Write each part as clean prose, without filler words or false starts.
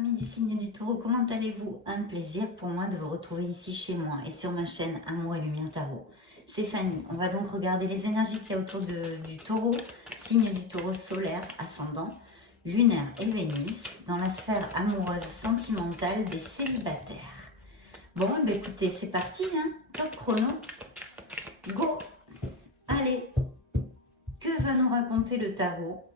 Amis du signe du taureau, comment allez-vous? Un plaisir pour moi de vous retrouver ici chez moi et sur ma chaîne Amour et Lumière Tarot. C'est Fanny. On va donc regarder les énergies qu'il y a autour du taureau, signe du taureau solaire, ascendant, lunaire et Vénus, dans la sphère amoureuse sentimentale des célibataires. Bon, ben écoutez, c'est parti, hein? Top chrono. Go! Allez, que va nous raconter le tarot?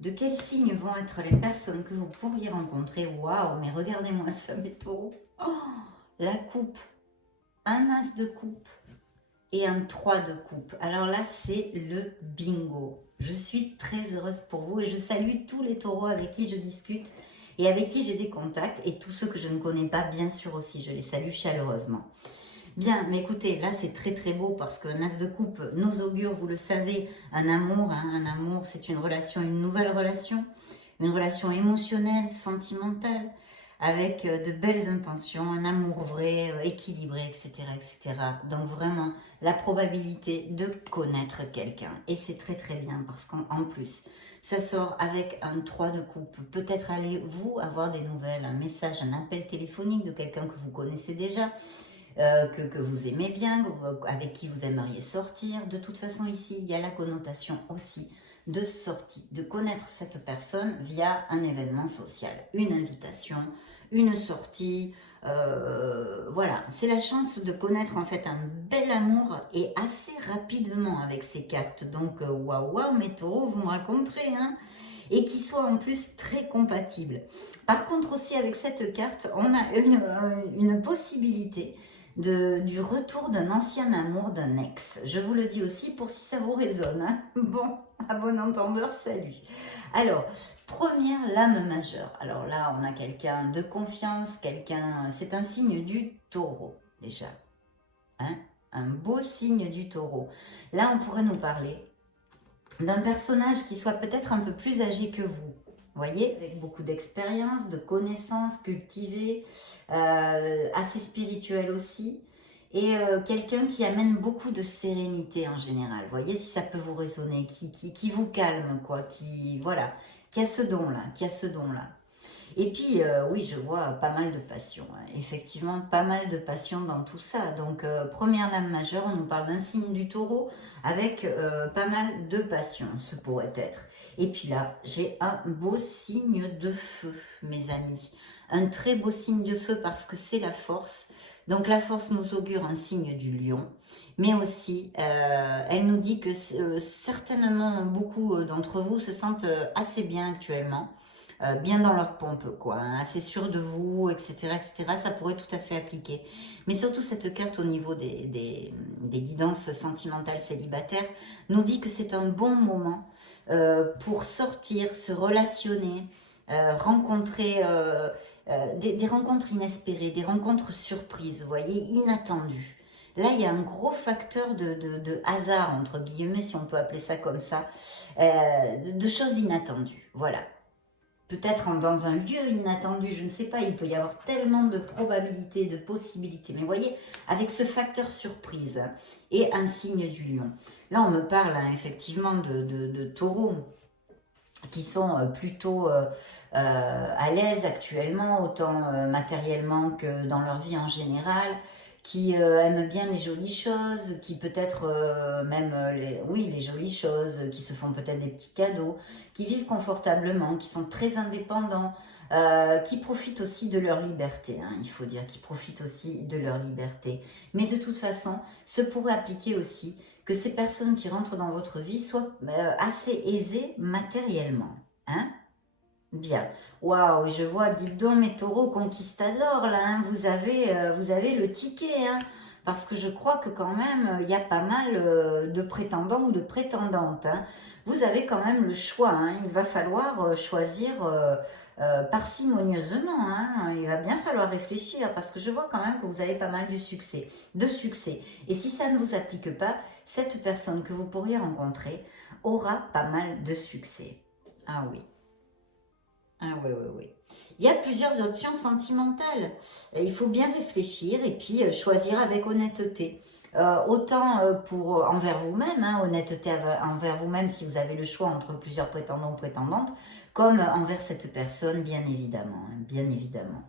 De quels signes vont être les personnes que vous pourriez rencontrer? Waouh, mais regardez-moi ça, mes taureaux. Oh, la coupe, un as de coupe et un 3 de coupe. Alors là, c'est le bingo. Je suis très heureuse pour vous et je salue tous les taureaux avec qui je discute et avec qui j'ai des contacts et tous ceux que je ne connais pas, bien sûr aussi. Je les salue chaleureusement. Bien, mais écoutez, là c'est très très beau parce qu'un as de coupe nous augure, vous le savez, un amour. Un amour, c'est une relation, une nouvelle relation, une relation émotionnelle, sentimentale, avec de belles intentions, un amour vrai, équilibré, etc., etc. Donc vraiment, la probabilité de connaître quelqu'un. Et c'est très très bien parce qu'en plus, ça sort avec un 3 de coupe. Peut-être allez-vous avoir des nouvelles, un message, un appel téléphonique de quelqu'un que vous connaissez déjà, que vous aimez bien, avec qui vous aimeriez sortir. De toute façon, ici, il y a la connotation aussi de sortie, de connaître cette personne via un événement social, une invitation, une sortie. Voilà, c'est la chance de connaître en fait un bel amour et assez rapidement avec ces cartes. Donc, waouh, waouh, mes taureaux, vous me raconterez, hein, et qui soit en plus très compatibles. Par contre aussi avec cette carte, on a une possibilité du retour d'un ancien amour, d'un ex. Je vous le dis aussi pour si ça vous résonne, hein. Bon, à bon entendeur, salut. Alors, première lame majeure. Alors là, on a quelqu'un de confiance, c'est un signe du taureau, déjà. Hein, un beau signe du taureau. Là, on pourrait nous parler d'un personnage qui soit peut-être un peu plus âgé que vous. Voyez, avec beaucoup d'expérience, de connaissances cultivées, assez spirituel aussi, et quelqu'un qui amène beaucoup de sérénité en général. Voyez si ça peut vous résonner, qui vous calme, quoi, voilà, qui a ce don-là, Et puis, oui, je vois pas mal de passion, hein. Effectivement, pas mal de passion dans tout ça. Donc, première lame majeure, on nous parle d'un signe du taureau avec pas mal de passion, ce pourrait être. Et puis là, j'ai un beau signe de feu, mes amis. Un très beau signe de feu parce que c'est la force. Donc, la force nous augure un signe du lion. Mais aussi, elle nous dit que certainement beaucoup d'entre vous se sentent assez bien actuellement. Bien dans leur pompe, quoi, hein, assez sûr de vous, etc., etc., ça pourrait tout à fait appliquer. Mais surtout, cette carte au niveau des guidances sentimentales célibataires nous dit que c'est un bon moment pour sortir, se relationner, rencontrer des rencontres inespérées, des rencontres surprises, vous voyez, inattendues. Là, il y a un gros facteur de hasard, entre guillemets, si on peut appeler ça comme ça, de choses inattendues, voilà. Peut-être dans un lieu inattendu, je ne sais pas, il peut y avoir tellement de probabilités, de possibilités. Mais vous voyez, avec ce facteur surprise et un signe du lion. Là, on me parle hein, effectivement de taureaux qui sont plutôt à l'aise actuellement, autant matériellement que dans leur vie en général, qui aiment bien les jolies choses, qui peut-être même, les jolies choses, qui se font peut-être des petits cadeaux, qui vivent confortablement, qui sont très indépendants, qui profitent aussi de leur liberté, hein, il faut dire, qui profitent aussi de leur liberté. Mais de toute façon, ce pourrait appliquer aussi que ces personnes qui rentrent dans votre vie soient assez aisées matériellement, hein. Bien. Waouh, et je vois, dites donc mes taureaux conquistadors, là, hein, vous avez le ticket, hein, parce que je crois que quand même, il y a pas mal de prétendants ou de prétendantes, hein. Vous avez quand même le choix, hein, il va falloir choisir parcimonieusement, hein, il va bien falloir réfléchir, parce que je vois quand même que vous avez pas mal de succès. Et si ça ne vous applique pas, cette personne que vous pourriez rencontrer aura pas mal de succès. Ah oui. Ah oui, oui, oui. Il y a plusieurs options sentimentales. Il faut bien réfléchir et puis choisir avec honnêteté. Autant pour envers vous-même, hein, honnêteté envers vous-même si vous avez le choix entre plusieurs prétendants ou prétendantes, comme envers cette personne, bien évidemment, hein, bien évidemment.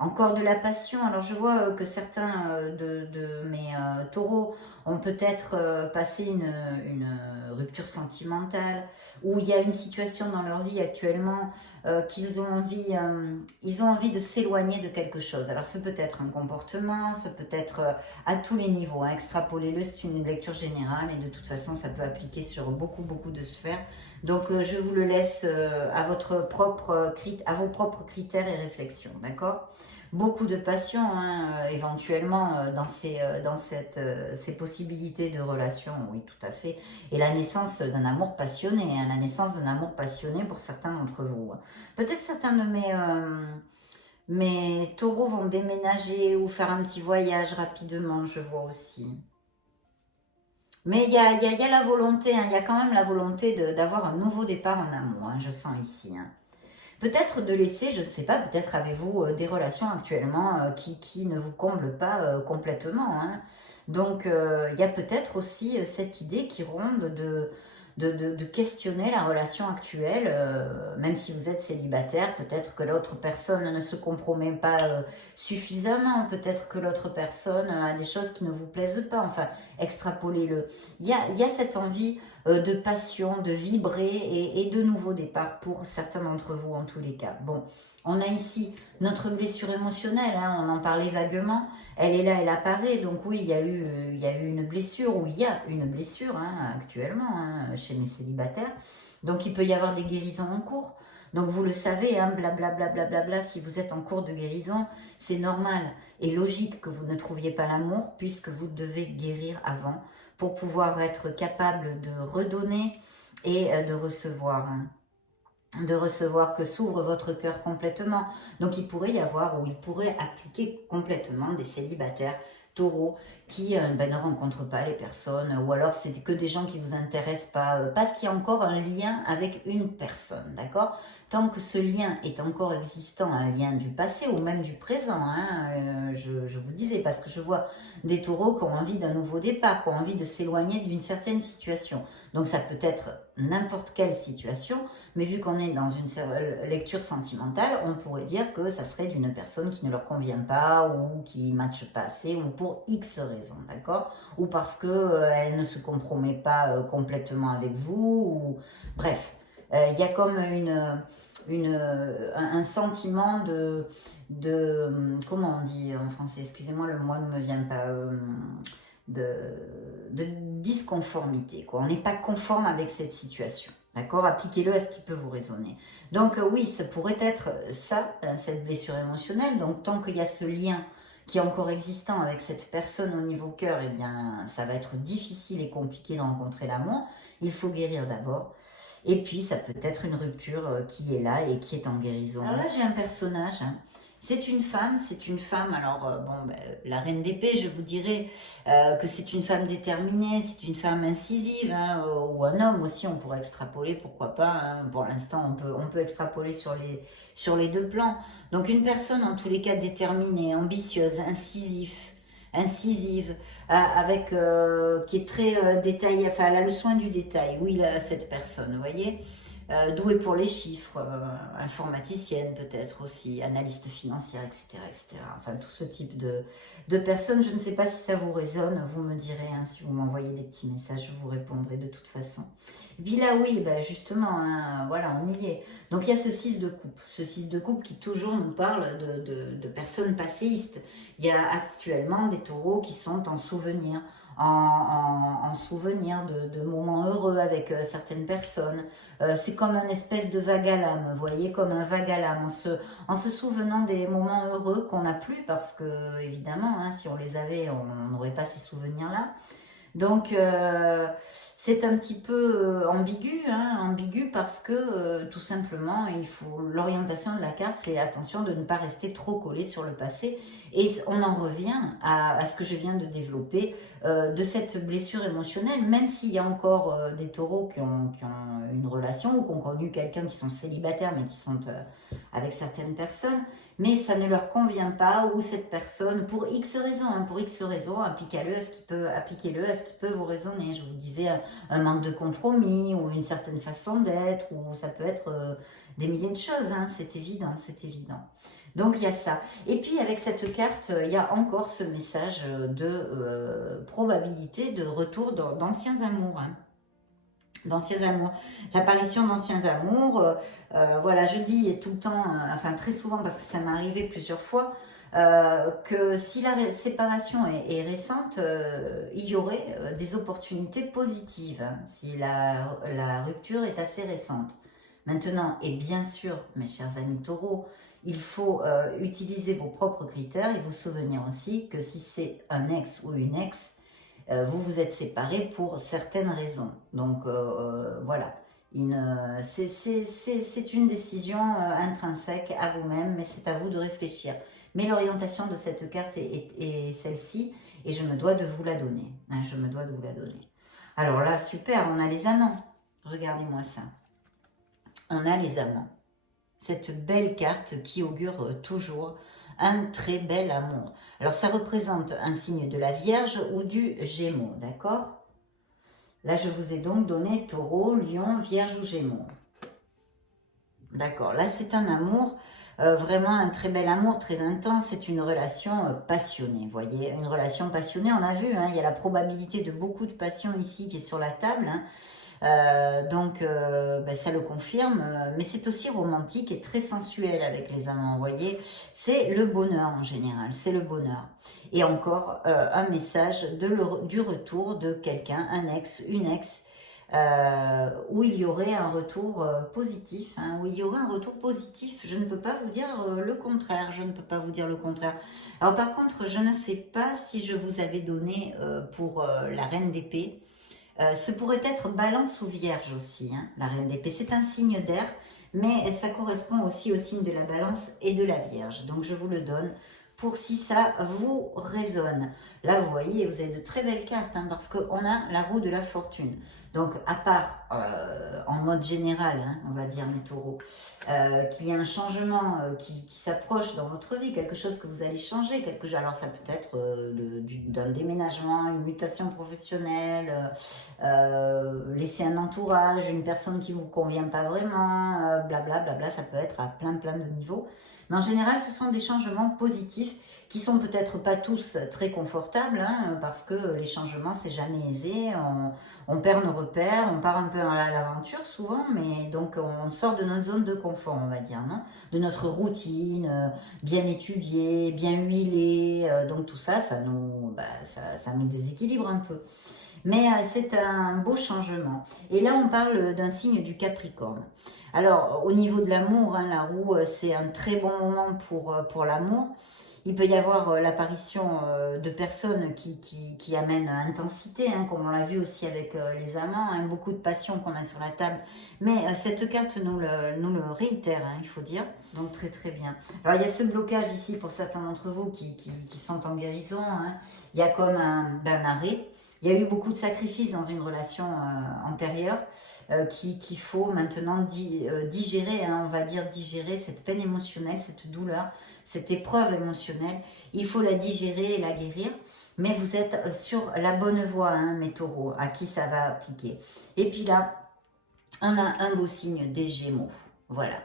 Encore de la passion. Alors je vois que certains de mes taureaux ont peut-être passé une rupture sentimentale, ou il y a une situation dans leur vie actuellement qu'ils ont ils ont envie de s'éloigner de quelque chose. Alors ça peut être un comportement, ça peut être à tous les niveaux. Hein. Extrapolez-le, c'est une lecture générale et de toute façon ça peut appliquer sur beaucoup de sphères. Donc je vous le laisse à vos propres critères et réflexions, d'accord? Beaucoup de passion, hein, éventuellement, dans ces possibilités de relation, oui, tout à fait. Et la naissance d'un amour passionné, hein, la naissance d'un amour passionné pour certains d'entre vous. Peut-être certains de mes taureaux vont déménager ou faire un petit voyage rapidement, je vois aussi. Mais il y a la volonté, hein, il y a quand même la volonté d'avoir un nouveau départ en amour, hein, je sens ici. Hein. Peut-être de laisser, je ne sais pas, peut-être avez-vous des relations actuellement qui ne vous comblent pas complètement. Hein. Donc, il y a peut-être aussi cette idée qui ronde de questionner la relation actuelle, même si vous êtes célibataire, peut-être que l'autre personne ne se compromet pas suffisamment, peut-être que l'autre personne a des choses qui ne vous plaisent pas, enfin, extrapolez-le. Il y a cette envie de passion, de vibrer et de nouveaux départs pour certains d'entre vous en tous les cas. Bon, on a ici notre blessure émotionnelle, hein, on en parlait vaguement, elle est là, elle apparaît, donc oui, il y a eu une blessure, ou il y a une blessure hein, actuellement hein, chez mes célibataires, donc il peut y avoir des guérisons en cours. Donc vous le savez, hein, blablabla, blablabla, si vous êtes en cours de guérison, c'est normal et logique que vous ne trouviez pas l'amour puisque vous devez guérir avant pour pouvoir être capable de redonner et de recevoir. Hein. De recevoir, que s'ouvre votre cœur complètement. Donc il pourrait y avoir, ou il pourrait appliquer complètement des célibataires taureaux qui ne rencontrent pas les personnes, ou alors c'est que des gens qui ne vous intéressent pas, parce qu'il y a encore un lien avec une personne, d'accord? Tant que ce lien est encore existant, un lien du passé ou même du présent, hein, je vous disais, parce que je vois des taureaux qui ont envie d'un nouveau départ, qui ont envie de s'éloigner d'une certaine situation. Donc ça peut être n'importe quelle situation, mais vu qu'on est dans une lecture sentimentale, on pourrait dire que ça serait d'une personne qui ne leur convient pas ou qui ne matche pas assez ou pour X raisons, d'accord? Ou parce qu'elle ne se compromet pas complètement avec vous, ou bref. Il y a comme un sentiment comment on dit en français, excusez-moi, le mot ne me vient pas, de disconformité, quoi. On n'est pas conforme avec cette situation. D'accord? Appliquez-le à ce qui peut vous résonner. Donc oui, ça pourrait être ça, cette blessure émotionnelle. Donc tant qu'il y a ce lien qui est encore existant avec cette personne au niveau cœur, eh bien ça va être difficile et compliqué de rencontrer l'amour. Il faut guérir d'abord. Et puis ça peut être une rupture qui est là et qui est en guérison. Alors là j'ai un personnage, hein. C'est une femme, alors bon, ben, la reine d'épée, je vous dirais que c'est une femme déterminée, c'est une femme incisive, hein, ou un homme aussi, on pourrait extrapoler, pourquoi pas, hein. Pour l'instant on peut extrapoler sur les deux plans. Donc une personne en tous les cas déterminée, ambitieuse, incisive, avec qui est très détaillée, enfin elle a le soin du détail, oui, là, cette personne, vous voyez. Douée pour les chiffres, informaticienne peut-être aussi, analyste financière, etc., etc. Enfin, tout ce type de personnes. Je ne sais pas si ça vous résonne, vous me direz, hein, si vous m'envoyez des petits messages, je vous répondrai de toute façon. Et puis là, oui, ben justement, hein, voilà, on y est. Donc il y a ce 6 de coupe, qui toujours nous parle de personnes passéistes. Il y a actuellement des taureaux qui sont en souvenir, en souvenir de moments heureux avec certaines personnes. C'est comme une espèce de vague à l'âme, vous voyez, comme un vague à l'âme, en se souvenant des moments heureux qu'on n'a plus, parce que, évidemment, hein, si on les avait, on n'aurait pas ces souvenirs-là. Donc, c'est un petit peu ambigu, hein, ambigu parce que, tout simplement, l'orientation de la carte, c'est attention de ne pas rester trop collé sur le passé. Et on en revient à ce que je viens de développer, de cette blessure émotionnelle, même s'il y a encore des taureaux qui ont une relation ou qui ont connu quelqu'un qui sont célibataires mais qui sont avec certaines personnes, mais ça ne leur convient pas, ou cette personne, pour X raisons, hein, pour X raisons, appliquez-le à ce qui peut vous résonner. Je vous disais, un manque de compromis, ou une certaine façon d'être, ou ça peut être des milliers de choses, hein, c'est évident, c'est évident. Donc il y a ça. Et puis avec cette carte, il y a encore ce message de probabilité de retour d'anciens amours, hein. D'anciens amours, l'apparition d'anciens amours, voilà, je dis tout le temps, enfin très souvent parce que ça m'est arrivé plusieurs fois, que si la séparation est récente, il y aurait des opportunités positives, hein, si la rupture est assez récente. Maintenant, et bien sûr, mes chers amis taureaux, il faut utiliser vos propres critères et vous souvenir aussi que si c'est un ex ou une ex, vous vous êtes séparés pour certaines raisons. Donc voilà, c'est une décision intrinsèque à vous-même, mais c'est à vous de réfléchir. Mais l'orientation de cette carte est celle-ci, et je me dois de vous la donner. Hein, je me dois de vous la donner. Alors là, super, on a les amants. Regardez-moi ça. On a les amants. Cette belle carte qui augure toujours un très bel amour. Alors ça représente un signe de la Vierge ou du Gémeaux, d'accord? Là je vous ai donc donné Taureau, Lion, Vierge ou Gémeaux. D'accord, là c'est un amour, vraiment un très bel amour, très intense, c'est une relation passionnée, vous voyez, une relation passionnée, on a vu, hein, il y a la probabilité de beaucoup de passion ici qui est sur la table, hein. Donc ben, ça le confirme, mais c'est aussi romantique et très sensuel avec les amants, vous voyez, c'est le bonheur en général, c'est le bonheur. Et encore un message du retour de quelqu'un, un ex, une ex, où il y aurait un retour positif, hein, où il y aurait un retour positif. Je ne peux pas vous dire le contraire, je ne peux pas vous dire le contraire. Alors par contre, je ne sais pas si je vous avais donné pour la reine d'épée. Ce pourrait être Balance ou Vierge aussi, hein, la reine d'épée. C'est un signe d'air, mais ça correspond aussi au signe de la Balance et de la Vierge. Donc je vous le donne pour si ça vous résonne. Là, vous voyez, vous avez de très belles cartes, hein, parce qu'on a la roue de la fortune. Donc, à part, en mode général, hein, on va dire, mes taureaux, qu'il y a un changement qui s'approche dans votre vie, quelque chose que vous allez changer, alors ça peut être d'un déménagement, une mutation professionnelle, laisser un entourage, une personne qui ne vous convient pas vraiment, blablabla, bla, bla, ça peut être à plein de niveaux. Mais en général, ce sont des changements positifs qui sont peut-être pas tous très confortables, hein, parce que les changements, c'est jamais aisé, on perd nos repères, on part un peu à l'aventure souvent, mais donc on sort de notre zone de confort, on va dire, non? De notre routine, bien étudiée, bien huilée, donc tout ça, ça nous déséquilibre un peu. Mais c'est un beau changement. Et là, on parle d'un signe du Capricorne. Alors, au niveau de l'amour, hein, la roue, c'est un très bon moment pour l'amour. Il peut y avoir l'apparition de personnes qui amènent intensité, hein, comme on l'a vu aussi avec les amants, hein, beaucoup de passion qu'on a sur la table. Mais cette carte nous le réitère, hein, il faut dire. Donc très très bien. Alors il y a ce blocage ici pour certains d'entre vous qui sont en guérison. Hein. Il y a comme un arrêt. Il y a eu beaucoup de sacrifices dans une relation antérieure qu'il faut maintenant digérer, hein, on va dire digérer cette peine émotionnelle, cette douleur, cette épreuve émotionnelle. Il faut la digérer et la guérir, mais vous êtes sur la bonne voie, hein, mes taureaux, à qui ça va appliquer. Et puis là, on a un beau signe des Gémeaux, voilà.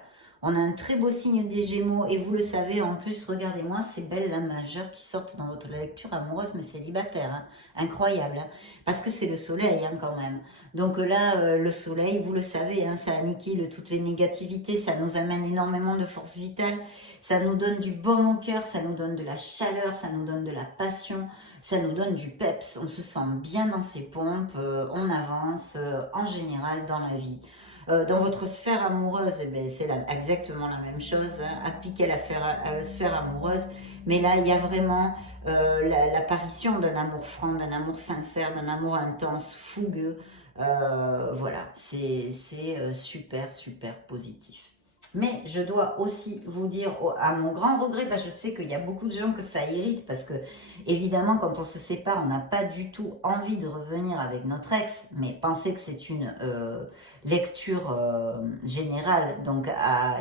On a un très beau signe des Gémeaux et vous le savez, en plus, regardez-moi ces belles lames majeures qui sortent dans votre lecture amoureuse mais célibataire. Hein. Incroyable, hein, parce que c'est le soleil hein, quand même. Donc là, le soleil, vous le savez, hein, ça aniquile toutes les négativités, ça nous amène énormément de force vitale, ça nous donne du baume au cœur, ça nous donne de la chaleur, ça nous donne de la passion, ça nous donne du peps, on se sent bien dans ses pompes, on avance en général dans la vie. Dans votre sphère amoureuse, eh ben, c'est exactement la même chose, hein, appliquez la sphère amoureuse, mais là il y a vraiment l'apparition d'un amour franc, d'un amour sincère, d'un amour intense, fougueux, voilà, c'est super positif. Mais je dois aussi vous dire, à mon grand regret, parce que je sais qu'il y a beaucoup de gens que ça irrite, parce que évidemment, quand on se sépare, on n'a pas du tout envie de revenir avec notre ex, mais pensez que c'est une lecture générale, donc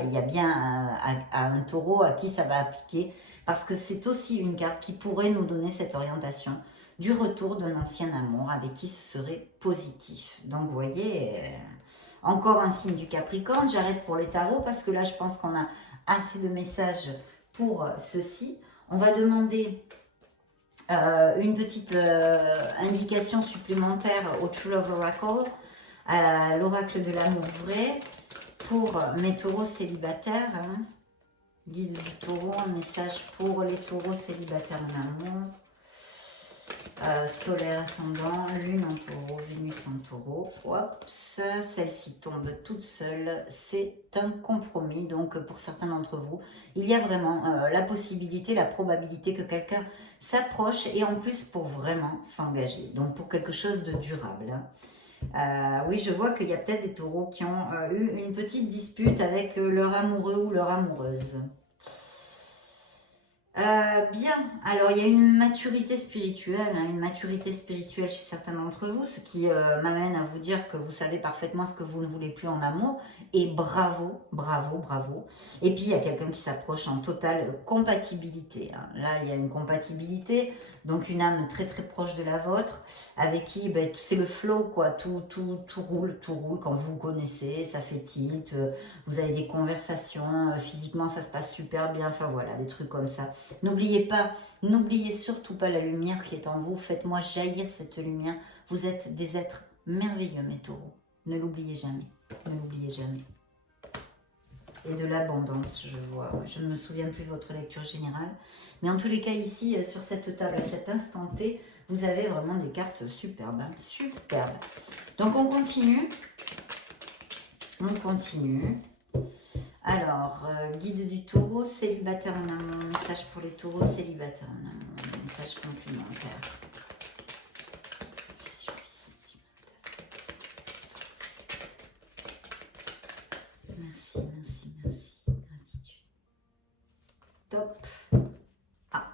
il y a bien un taureau à qui ça va appliquer, parce que c'est aussi une carte qui pourrait nous donner cette orientation du retour d'un ancien amour avec qui ce serait positif. Donc vous voyez, encore un signe du Capricorne. J'arrête pour les tarots parce que là je pense qu'on a assez de messages pour ceci. On va demander une petite indication supplémentaire au True Love Oracle, à l'oracle de l'amour vrai, pour mes taureaux célibataires. Hein. Guide du taureau, un message pour les taureaux célibataires en amour. Solaire ascendant, lune en taureau, Vénus en taureau. Hop, celle-ci tombe toute seule. C'est un compromis. Donc pour certains d'entre vous, il y a vraiment la possibilité, la probabilité que quelqu'un s'approche et en plus pour vraiment s'engager. Donc pour quelque chose de durable. Oui, je vois qu'il y a peut-être des taureaux qui ont eu une petite dispute avec leur amoureux ou leur amoureuse. Bien, alors il y a une maturité spirituelle, hein, chez certains d'entre vous, ce qui m'amène à vous dire que vous savez parfaitement ce que vous ne voulez plus en amour, et bravo, bravo, bravo. Et puis il y a quelqu'un qui s'approche en totale compatibilité, hein. Là il y a une compatibilité, donc une âme très très proche de la vôtre, avec qui ben, c'est le flow quoi, tout roule, quand vous vous connaissez, ça fait tilt, vous avez des conversations, physiquement ça se passe super bien, enfin voilà, des trucs comme ça. N'oubliez surtout pas la lumière qui est en vous. Faites-moi jaillir cette lumière. Vous êtes des êtres merveilleux, mes taureaux. Ne l'oubliez jamais. Ne l'oubliez jamais. Et de l'abondance, je vois. Je ne me souviens plus de votre lecture générale. Mais en tous les cas, ici, sur cette table, à cet instant T, vous avez vraiment des cartes superbes. Hein, superbes. Donc, on continue. On continue. Alors, guide du taureau, célibataire en amour, message pour les taureaux célibataires en amour, message complémentaire. Je suis célibataire. Merci, merci, merci. Gratitude. Top. Ah,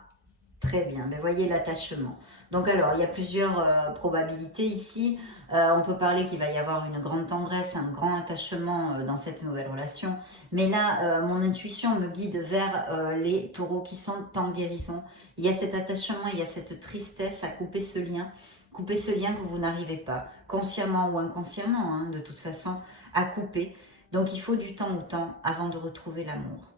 très bien. Ben, voyez l'attachement. Donc alors, il y a plusieurs probabilités ici. On peut parler qu'il va y avoir une grande tendresse, un grand attachement dans cette nouvelle relation. Mais là, mon intuition me guide vers les taureaux qui sont en guérison. Il y a cet attachement, il y a cette tristesse à couper ce lien que vous n'arrivez pas, consciemment ou inconsciemment, hein, de toute façon, à couper. Donc il faut du temps au temps avant de retrouver l'amour.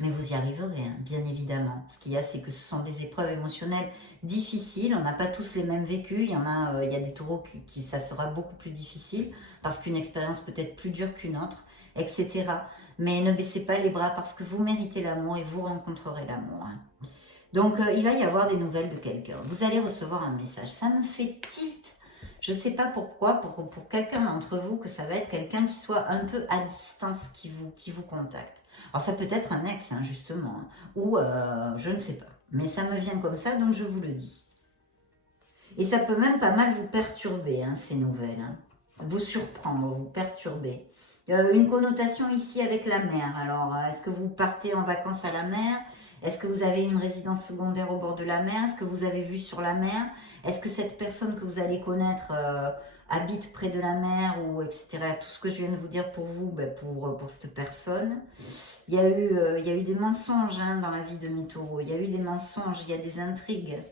Mais vous y arriverez, hein, bien évidemment. Ce qu'il y a, c'est que ce sont des épreuves émotionnelles difficiles. On n'a pas tous les mêmes vécus. Il y a des taureaux qui ça sera beaucoup plus difficile parce qu'une expérience peut être plus dure qu'une autre, etc. Mais ne baissez pas les bras parce que vous méritez l'amour et vous rencontrerez l'amour. Hein. Donc, il va y avoir des nouvelles de quelqu'un. Vous allez recevoir un message. Ça me fait tilt. Je ne sais pas pourquoi, pour quelqu'un d'entre vous, que ça va être quelqu'un qui soit un peu à distance, qui vous contacte. Alors ça peut être un ex, hein, justement, hein, ou je ne sais pas. Mais ça me vient comme ça, donc je vous le dis. Et ça peut même pas mal vous perturber, hein, ces nouvelles. Hein. Vous surprendre, vous perturber. Une connotation ici avec la mer. Alors, est-ce que vous partez en vacances à la mer? Est-ce que vous avez une résidence secondaire au bord de la mer? Est-ce que vous avez vu sur la mer? Est-ce que cette personne que vous allez connaître habite près de la mer ou etc. Tout ce que je viens de vous dire pour vous, ben pour cette personne. Il y a eu des mensonges hein, dans la vie de mes taureaux. Il y a eu des mensonges, il y a des intrigues.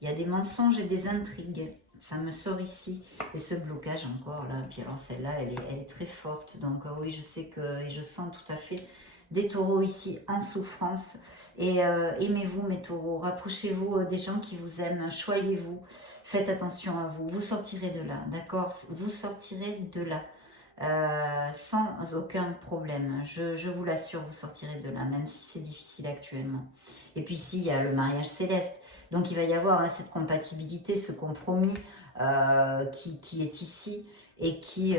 Il y a des mensonges et des intrigues. Ça me sort ici. Et ce blocage encore là. Puis alors celle-là, elle est très forte. Donc oui, je sais que, et je sens tout à fait des taureaux ici en souffrance. Et aimez-vous mes taureaux. Rapprochez-vous des gens qui vous aiment. Choyez-vous. Faites attention à vous. Vous sortirez de là. D'accord? Vous sortirez de là. Sans aucun problème. Je vous l'assure, vous sortirez de là, même si c'est difficile actuellement. Et puis ici, il y a le mariage céleste. Donc il va y avoir hein, cette compatibilité, ce compromis qui est ici et qui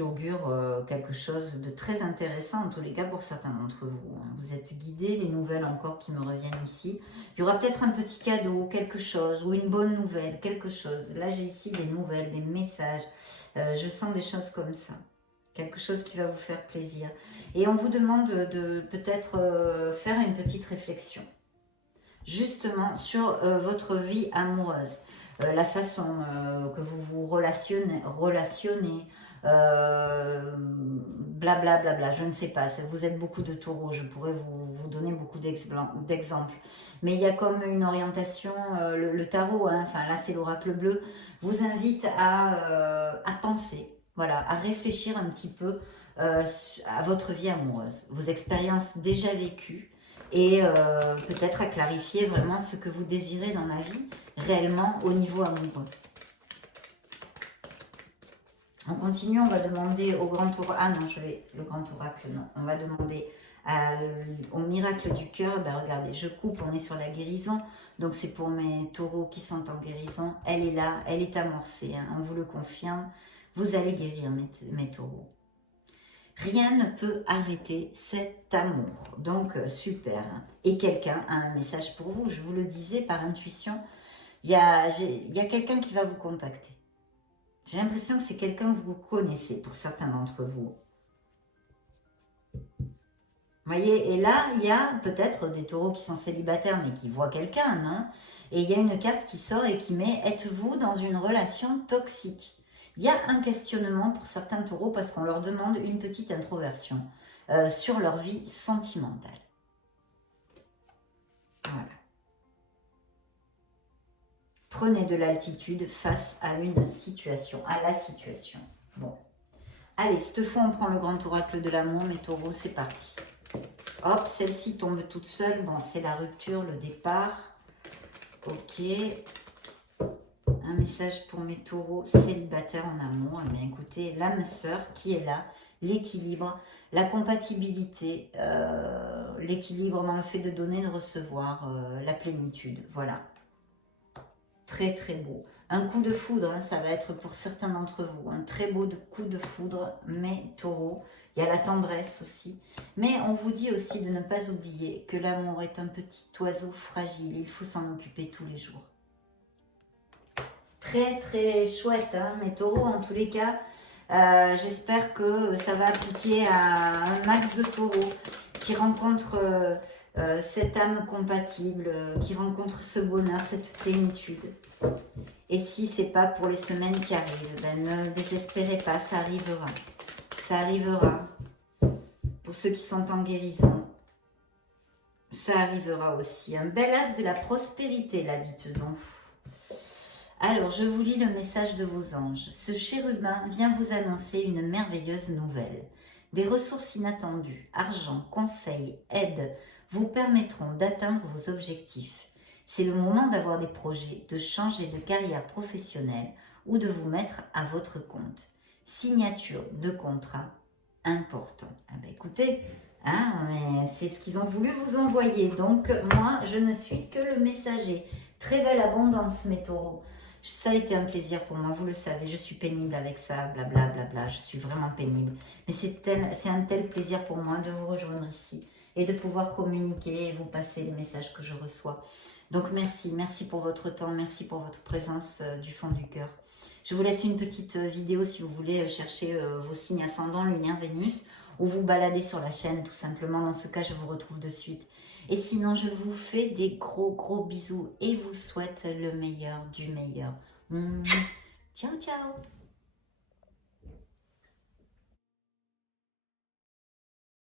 augure quelque chose de très intéressant, en tous les cas pour certains d'entre vous. Hein. Vous êtes guidés, les nouvelles encore qui me reviennent ici. Il y aura peut-être un petit cadeau, quelque chose, ou une bonne nouvelle, quelque chose. Là, j'ai ici des nouvelles, des messages. Je sens des choses comme ça. Quelque chose qui va vous faire plaisir. Et on vous demande de peut-être faire une petite réflexion. Justement sur votre vie amoureuse. La façon que vous vous relationnez, blablabla, bla, bla, je ne sais pas, vous êtes beaucoup de taureaux, je pourrais vous donner beaucoup d'exemples, mais il y a comme une orientation, le tarot, hein, enfin là c'est l'oracle bleu, vous invite à penser, voilà, à réfléchir un petit peu à votre vie amoureuse, vos expériences déjà vécues, et peut-être à clarifier vraiment ce que vous désirez dans la vie, réellement au niveau amoureux. On continue, on va demander au grand oracle, ah non, le grand oracle, non, on va demander au miracle du cœur. Ben regardez, je coupe, on est sur la guérison, donc c'est pour mes taureaux qui sont en guérison, elle est là, elle est amorcée, hein, on vous le confirme, vous allez guérir mes taureaux. Rien ne peut arrêter cet amour. Donc, super. Et quelqu'un a un message pour vous. Je vous le disais par intuition. Il y a quelqu'un qui va vous contacter. J'ai l'impression que c'est quelqu'un que vous connaissez pour certains d'entre vous. Vous voyez, et là, il y a peut-être des taureaux qui sont célibataires, mais qui voient quelqu'un, non? Et il y a une carte qui sort et qui met « Êtes-vous dans une relation toxique ?» Il y a un questionnement pour certains taureaux parce qu'on leur demande une petite introversion sur leur vie sentimentale. Voilà. Prenez de l'altitude face à une situation, à la situation. Bon. Allez, cette fois, on prend le grand oracle de l'amour, mes taureaux, c'est parti. Hop, celle-ci tombe toute seule. Bon, c'est la rupture, le départ. Ok. Un message pour mes taureaux célibataires en amour. Eh bien, écoutez, l'âme sœur qui est là, l'équilibre, la compatibilité, l'équilibre dans le fait de donner et de recevoir, la plénitude. Voilà. Très, très beau. Un coup de foudre, hein, ça va être pour certains d'entre vous. Un très beau coup de foudre, mes taureaux. Il y a la tendresse aussi. Mais on vous dit aussi de ne pas oublier que l'amour est un petit oiseau fragile. Il faut s'en occuper tous les jours. Très très chouette, hein, mes taureaux, en tous les cas. J'espère que ça va appliquer à un max de taureaux qui rencontrent cette âme compatible, qui rencontrent ce bonheur, cette plénitude. Et si c'est pas pour les semaines qui arrivent, ben ne désespérez pas, ça arrivera. Ça arrivera. Pour ceux qui sont en guérison, ça arrivera aussi. Un bel as de la prospérité, là, dites donc. Alors, je vous lis le message de vos anges. Ce chérubin vient vous annoncer une merveilleuse nouvelle. Des ressources inattendues, argent, conseils, aide vous permettront d'atteindre vos objectifs. C'est le moment d'avoir des projets, de changer de carrière professionnelle ou de vous mettre à votre compte. Signature de contrat important. Ah ben écoutez, hein, c'est ce qu'ils ont voulu vous envoyer. Donc, moi, je ne suis que le messager. Très belle abondance, mes taureaux. Ça a été un plaisir pour moi, vous le savez, je suis pénible avec ça, blablabla, je suis vraiment pénible. Mais c'est un tel plaisir pour moi de vous rejoindre ici et de pouvoir communiquer et vous passer les messages que je reçois. Donc merci pour votre temps, merci pour votre présence du fond du cœur. Je vous laisse une petite vidéo si vous voulez chercher vos signes ascendants, lunaire, Vénus, ou vous balader sur la chaîne tout simplement. Dans ce cas, je vous retrouve de suite. Et sinon, je vous fais des gros bisous et vous souhaite le meilleur du meilleur. Ciao, ciao!